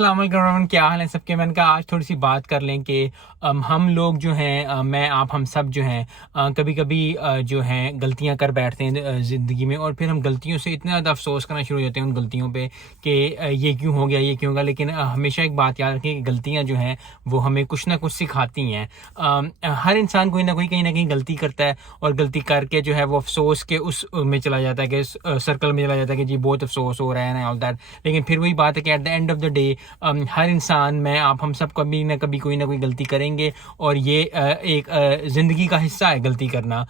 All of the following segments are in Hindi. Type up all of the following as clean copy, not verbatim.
अस्सलाम, क्या हाल है सबके। मैंने कहा आज थोड़ी सी बात कर लें कि हम लोग जो हैं, मैं आप हम सब जो हैं, कभी कभी जो हैं गलतियां कर बैठते हैं ज़िंदगी में, और फिर हम गलतियों से इतना ज़्यादा अफसोस करना शुरू हो जाते हैं उन गलतियों पे कि ये क्यों हो गया, ये क्यों होगा। लेकिन हमेशा एक बात याद रखें कि गलतियां जो हैं वो हमें कुछ ना कुछ सिखाती हैं। हर इंसान कोई ना कोई कहीं ना कहीं गलती करता है, और गलती करके जो है वो अफसोस के उस में चला जाता है कि सर्कल में चला जाता है कि जी बहुत अफसोस हो रहा है ना, ऑल दैट। लेकिन फिर वही बात है कि at the end of the day हर इंसान, मैं आप हम सब कभी ना कभी कोई ना कोई गलती करेंगे, और ये एक ज़िंदगी का हिस्सा है गलती करना।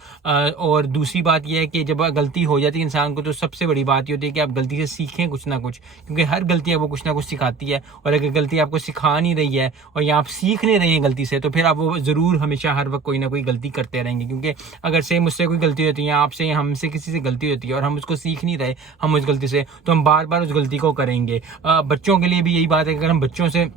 और दूसरी बात यह है कि जब गलती हो जाती है इंसान को, तो सबसे बड़ी बात ये होती है कि आप गलती से सीखें कुछ ना कुछ, क्योंकि हर गलती है वो कुछ ना कुछ सिखाती है। और अगर गलती आपको सिखा नहीं रही है और या आप सीख नहीं रहे हैं गलती से, तो फिर आप वो ज़रूर हमेशा हर वक्त कोई ना कोई गलती करते रहेंगे। क्योंकि अगर से मुझसे कोई गलती होती है, आपसे या हमसे किसी से गलती होती है, और हम उसको सीख नहीं रहे हम उस गलती से, तो हम बार बार उस गलती को करेंगे। बच्चों के लिए भी यही बात है कि अगर हम बच्चों से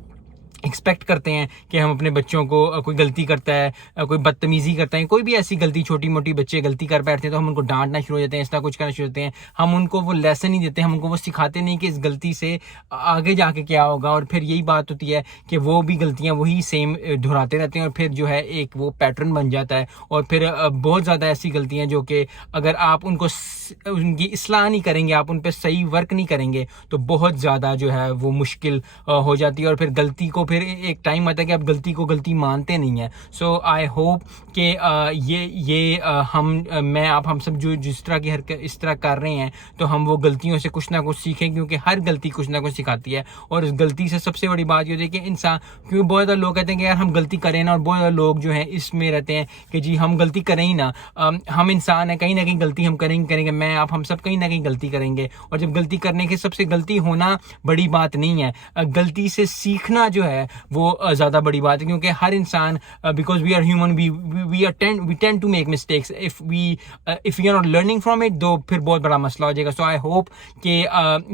एक्सपेक्ट करते हैं कि हम अपने बच्चों को, कोई गलती करता है, कोई बदतमीज़ी करता है, कोई भी ऐसी गलती, छोटी मोटी बच्चे गलती कर बैठते हैं, तो हम उनको डांटना शुरू हो जाते हैं, इस तरह कुछ करना शुरू होते हैं। हम उनको वो लेसन नहीं देते, हम उनको वो सिखाते नहीं कि इस गलती से आगे जाके क्या होगा। और फिर यही बात होती है कि वो भी गलतियाँ वही सेम दोहराते रहते हैं, और फिर जो है एक वो पैटर्न बन जाता है। और फिर बहुत ज़्यादा ऐसी गलतियाँ जो कि अगर आप उनको उनकी इस्लाह नहीं करेंगे, आप उन पर सही वर्क नहीं करेंगे, तो बहुत ज़्यादा जो है वो मुश्किल हो जाती है। और फिर गलती को, फिर एक टाइम आता है कि आप गलती को गलती मानते नहीं हैं। सो आई होप कि मैं आप हम सब जो जिस तरह की हरकत इस तरह कर रहे हैं, तो हम वो गलतियों से कुछ ना कुछ सीखें, क्योंकि हर गलती कुछ ना कुछ सिखाती है। और इस गलती से सबसे बड़ी बात ये होती है कि इंसान, क्योंकि बहुत ज़्यादा लोग कहते हैं कि यार हम गलती करें ना, और बहुत ज़्यादा लोग जो हैं इसमें रहते हैं कि जी हम गलती करें ही ना। हम इंसान है, कहीं ना कहीं गलती हम करेंगे, मैं आप हम सब कहीं ना कहीं गलती करेंगे। और जब गलती करने के, सबसे गलती होना बड़ी बात नहीं है, गलती से सीखना जो है वो ज़्यादा बड़ी बात है। क्योंकि हर इंसान, because we are human, we tend to make mistakes, if we are not learning from it, तो फिर बहुत बड़ा मसला हो जाएगा। सो आई होप कि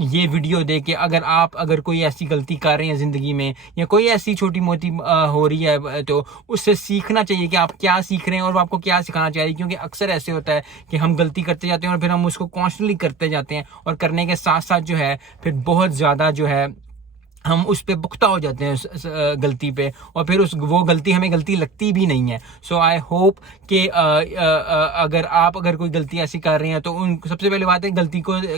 ये वीडियो देख के अगर कोई ऐसी गलती कर रहे हैं ज़िंदगी में, या कोई ऐसी छोटी मोटी हो रही है, तो उससे सीखना चाहिए कि आप क्या सीख रहे हैं और आपको क्या सिखाना चाहिए। क्योंकि अक्सर ऐसे होता है कि हम गलती करते जाते हैं, और फिर हम उसको कॉन्स्टेंटली करते जाते हैं, और करने के साथ साथ जो है फिर बहुत ज़्यादा जो है हम उस पे पुख्ता हो जाते हैं उस गलती पे, और फिर वो गलती हमें गलती लगती भी नहीं है। सो आई होप कि अगर कोई गलती ऐसी कर रहे हैं, तो उन सबसे पहले बात है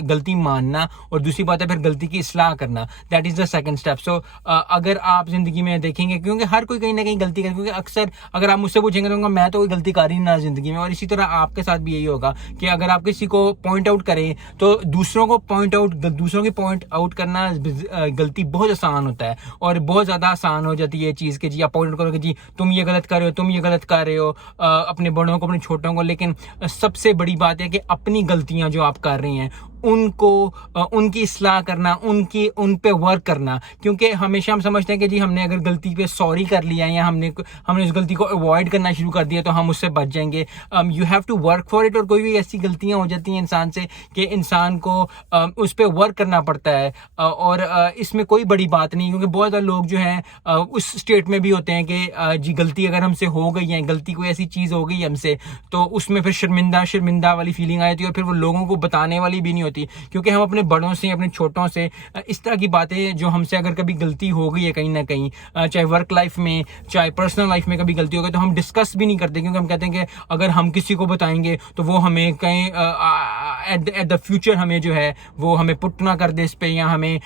गलती मानना, और दूसरी बात है फिर गलती की इस्लाह करना। That is the second step. So अगर आप ज़िंदगी में देखेंगे, क्योंकि हर कोई कहीं ना कहीं गलती करे, क्योंकि अक्सर अगर आप मुझसे पूछेंगे तो मैं तो कोई गलती कर ही ना ज़िंदगी में। और इसी तरह आपके साथ भी यही होगा कि अगर आप किसी को पॉइंट आउट करें, तो दूसरों की पॉइंट आउट करना गलती बहुत आसान होता है, और बहुत ज़्यादा आसान हो जाती है ये चीज़ कि जी आप पॉइंट करोगे, जी तुम ये गलत कर रहे हो, तुम ये गलत कर रहे हो, अपने बड़ों को, अपने छोटों को। लेकिन सबसे बड़ी बात है कि अपनी गलतियां जो आप कर रहे हैं उनको उनकी इस्लाह करना, उन पे वर्क करना। क्योंकि हमेशा हम समझते हैं कि जी हमने अगर गलती पे सॉरी कर लिया, या हमने उस गलती को अवॉइड करना शुरू कर दिया, तो हम उससे बच जाएंगे। You have to work for it. और कोई भी ऐसी गलतियां हो जाती हैं इंसान से कि इंसान को उस पर वर्क करना पड़ता है। और इसमें कोई बड़ी बात नहीं, क्योंकि बहुत ज़्यादा लोग जो हैं उस स्टेट में भी होते हैं कि जी गलती अगर हमसे हो गई है, गलती कोई ऐसी चीज़ हो गई है हमसे, तो उसमें फिर शर्मिंदा वाली फीलिंग आ जाती है, और फिर वो लोगों को बताने वाली भी नहीं होती। क्योंकि हम अपने बड़ों से, अपने छोटों से इस तरह की बातें, जो हमसे अगर कभी गलती हो गई है कहीं ना कहीं, चाहे वर्क लाइफ में, चाहे पर्सनल लाइफ में कभी गलती हो गई, तो हम डिस्कस भी नहीं करते। क्योंकि हम कहते हैं कि अगर हम किसी को बताएंगे तो वो हमें कहीं एट द फ्यूचर हमें जो है वो हमें पुट ना कर दे इस पे, या हमें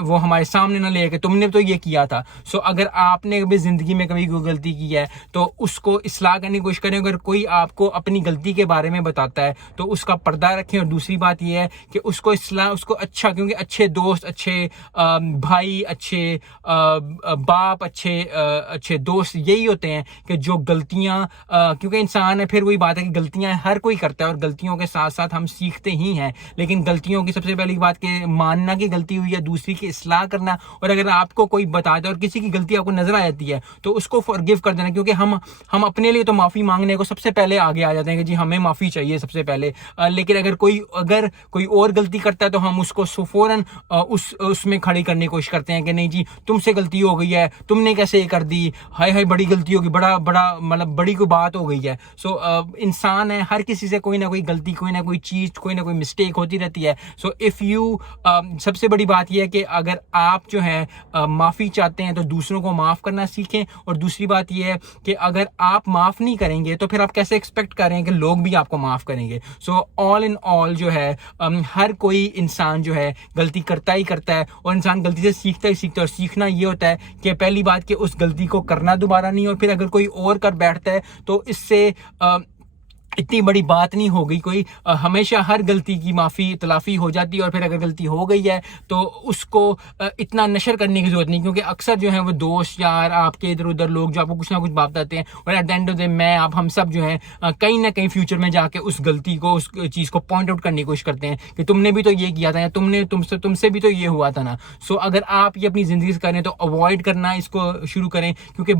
वो हमारे सामने ना ले कि तुमने तो ये किया था। सो अगर आपने कभी ज़िंदगी में कभी कोई गलती की है, तो उसको इस्लाह करने की कोशिश करें। अगर कोई आपको अपनी गलती के बारे में बताता है, तो उसका पर्दा रखें। और दूसरी बात यह है कि उसको अच्छा, क्योंकि अच्छे दोस्त, अच्छे भाई, अच्छे बाप, अच्छे दोस्त यही होते हैं कि जो गलतियां, क्योंकि इंसान है, फिर वही बात है कि गलतियां हर कोई करता है, और गलतियों के साथ साथ हम सीखते ही हैं। लेकिन गलतियों की सबसे पहली बात कि मानना कि गलती हुई है, दूसरी की इस्लाह करना। और अगर आपको कोई बता दे और किसी की गलती आपको नजर आ जाती है, तो उसको फॉरगिव कर देना। क्योंकि हम अपने लिए तो माफ़ी मांगने को सबसे पहले आगे आ जाते हैं कि जी हमें माफ़ी चाहिए सबसे पहले। लेकिन अगर कोई और गलती करता है तो हम उसको फौरन उसमें खड़ी करने की कोशिश करते हैं कि नहीं जी तुमसे गलती हो गई है, तुमने कैसे ये कर दी, हाय हाय बड़ी गलती होगी, बड़ा बड़ा मतलब बड़ी कोई बात हो गई है। सो इंसान है, हर किसी से कोई ना कोई गलती, कोई ना कोई चीज़, कोई ना कोई मिस्टेक होती रहती है। सो इफ़ यू सबसे बड़ी बात यह है कि अगर आप जो है माफ़ी चाहते हैं तो दूसरों को माफ़ करना सीखें। और दूसरी बात यह है कि अगर आप माफ़ नहीं करेंगे तो फिर आप कैसे एक्सपेक्ट कर रहे हैं कि लोग भी आपको माफ़ करेंगे। सो ऑल इन ऑल जो है हर कोई इंसान जो है गलती करता ही करता है, और इंसान गलती से सीखता ही सीखता है। और सीखना ये होता है कि पहली बात कि उस गलती को करना दोबारा नहीं, और फिर अगर कोई और कर बैठता है तो इससे इतनी बड़ी बात नहीं हो गई कोई। हमेशा हर गलती की माफ़ी तलाफ़ी हो जाती है, और फिर अगर गलती हो गई है तो उसको इतना नशर करने की ज़रूरत नहीं, क्योंकि अक्सर जो है वो दोस्त यार आपके इधर उधर लोग जो आपको कुछ ना कुछ बात बताते हैं, और eight the end of the मैं आप हम सब जो है कहीं ना कहीं फ्यूचर में जाके उस गलती को, उस चीज़ को पॉइंट आउट करने की कोशिश करते हैं कि तुमने भी तो ये किया था, या तुमसे भी तो ये हुआ था ना। सो अगर आप ये अपनी ज़िंदगी से करें तो अवॉइड करना इसको शुरू करें, क्योंकि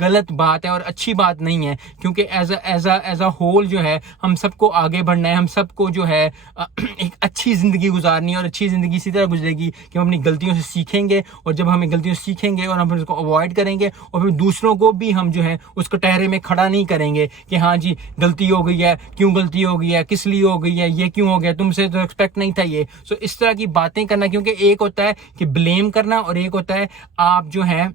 गलत बात है और अच्छी बात नहीं है। क्योंकि एज अ होल जो है हम सबको आगे बढ़ना है, हम सबको जो है एक अच्छी ज़िंदगी गुजारनी है। और अच्छी ज़िंदगी इसी तरह गुजरेगी कि हम अपनी गलतियों से सीखेंगे, और जब हमें गलतियों से सीखेंगे और हम फिर उसको अवॉइड करेंगे, और फिर दूसरों को भी हम जो है उसको टहरे में खड़ा नहीं करेंगे कि हाँ जी गलती हो गई है, क्यों गलती हो गई है, किस लिए हो गई है, ये क्यों हो गया, तुमसे तो एक्सपेक्ट नहीं था ये। सो इस तरह की बातें करना, क्योंकि एक होता है कि ब्लेम करना और एक होता है आप जो है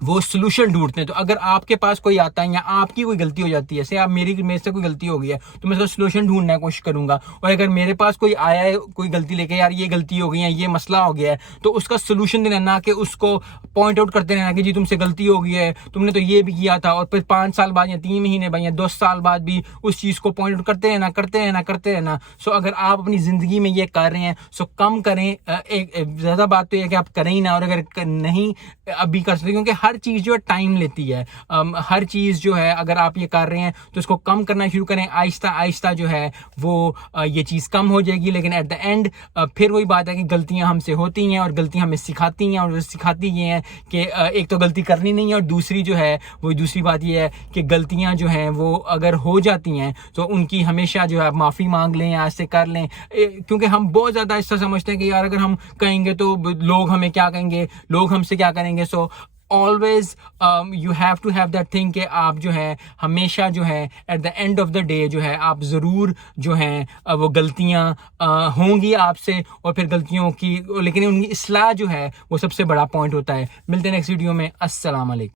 वो सोल्यूशन ढूंढते हैं। तो अगर आपके पास कोई आता है या आपकी कोई गलती हो जाती है, जैसे आप मेरे से कोई गलती हो गई है तो मैं उसका सोल्यूशन ढूंढने की कोशिश करूंगा। और अगर मेरे पास कोई आया है कोई गलती लेके, यार ये गलती हो गई है, ये मसला हो गया है, तो उसका सोल्यूशन देना, ना कि उसको पॉइंट आउट करते रहना कि जी तुमसे गलती हो गई है, तुमने तो ये भी किया था, और फिर 5 साल बाद या 3 महीने बाद या 10 साल बाद भी उस चीज़ को पॉइंट आउट करते रहना। सो अगर आप अपनी ज़िंदगी में ये कर रहे हैं सो कम करें। एक ज़्यादा बात तो यह कि आप करें ही ना, और अगर नहीं अभी कर सकते, क्योंकि हर चीज़ जो है टाइम लेती है। हर चीज़ जो है अगर आप ये कर रहे हैं तो इसको कम करना शुरू करें, आहिस्ता आहिस्ता जो है वो ये चीज़ कम हो जाएगी। लेकिन एट द एंड फिर वही बात है कि गलतियां हमसे होती हैं, और गलतियां हमें सिखाती हैं, और सिखाती ये हैं कि एक तो गलती करनी नहीं है, और दूसरी जो है वो दूसरी बात ये है कि गलतियां जो हैं वो अगर हो जाती हैं तो उनकी हमेशा जो है माफ़ी मांग लें, आज से कर लें। क्योंकि हम बहुत ज़्यादा ऐसा समझते हैं कि यार अगर हम कहेंगे तो लोग हमें क्या कहेंगे, लोग हमसे क्या करेंगे। So always you have to have that thing कि आप जो है हमेशा जो है at the end of the day जो है आप ज़रूर जो हैं वो गलतियां होंगी आपसे, और फिर गलतियों की, लेकिन उनकी इस्लाह जो है वो सबसे बड़ा पॉइंट होता है। मिलते हैं नेक्स्ट वीडियो में। अस्सलाम वालेकुम।